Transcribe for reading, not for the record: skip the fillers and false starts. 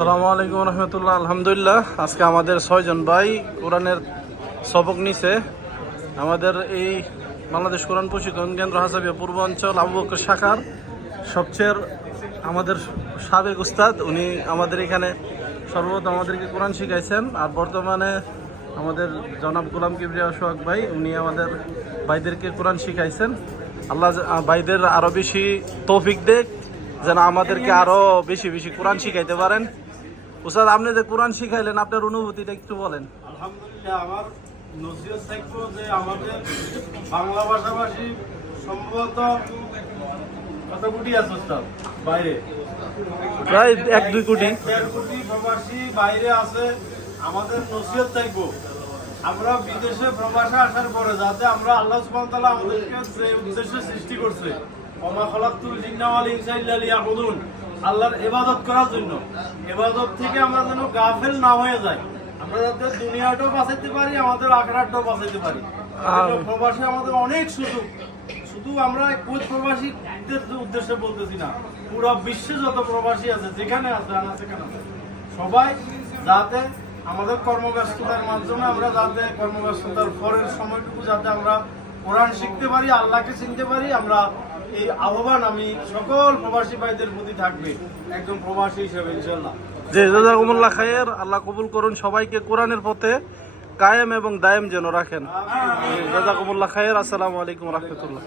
আসসালামু আলাইকুম রহমতুল্লাহ। আলহামদুলিল্লাহ, আজকে আমাদের 6 জন ভাই কোরআনের সবক নিছে। আমাদের এই বাংলাদেশ কোরআন প্রশিক্ষণ কেন্দ্র হাসাবিয়া পূর্বাঞ্চল আবু বকর শাখার সবচেয়ে আমাদের সাবেক উস্তাদ, উনি আমাদের এখানে সর্বপ্রথম আমাদেরকে কোরআন শিখাইছেন। আর বর্তমানে আমাদের জনাব গোলাম কিবরিয়া সোহাগ ভাই, উনি আমাদের ভাইদেরকে কোরআন শিখাইছেন। আল্লাহ ভাইদের আরও বেশি তৌফিক দেখ, যেন আমাদেরকে আরও বেশি বেশি কোরআন শিখাইতে পারেন। উস্তাদ, আপনি যে কোরআন শিখাইলেন, আপনার অনুভূতিটা একটু বলেন। আলহামদুলিল্লাহ, আমার নসিহত থাকবো যে আমাদের বাংলা ভাষাভাষী সম্ভবত কত কোটি আছে ওস্তাদ বাইরে, প্রায় 1-2 কোটি, 1-1.5 কোটি প্রবাসী বাইরে আছে। আমাদের নসিহত থাকবো আমরা বিদেশে প্রবাসে আসার পরে যাতে আমরা আল্লাহ সুবহানাহু ওয়া তাআলা আমাদেরকে যে উদ্দেশ্যে সৃষ্টি করছে, ওমা খালাকতুল জিন্না ওয়াল ইনসা ইল্লা লিয়াবুদুন, আল্লাহর ইবাদত করার জন্য, ইবাদত থেকে আমরা যেন গাফেল না হয়ে যাই, আমরা যাতে দুনিয়াটাও বাঁচাইতে পারি, আমাদের আখিরাতটাও বাঁচাইতে পারি। প্রবাসে আমাদের অনেক সুযোগ, শুধু আমরা কোচ প্রবাসীদের উদ্দেশ্যে বলতেছি না, পুরো বিশ্বে যত প্রবাসী আছে, যেখানে আছে সেখানে আছে, সবাই যাতে আমাদের কর্মব্যস্ততার মাধ্যমে আমরা যাতে কর্মব্যস্ততার পরের সময়টুকু যাতে আমরা কোরআন শিখতে পারি, আল্লাহকে চিনতে পারি, আমরা এই আহ্বান আমি সকল প্রবাসী ভাইদের প্রতি থাকবে একজন প্রবাসী হিসেবে ইনশাআল্লাহ। যে জাযাকুমুল্লাহ খায়ের, আল্লাহ কবুল করুন সবাইকে কোরআনের পথে কায়েম এবং দায়েম যেন রাখেন। জাযাকুমুল্লাহ খায়ের। আসসালামু আলাইকুম রহমতুল্লাহ।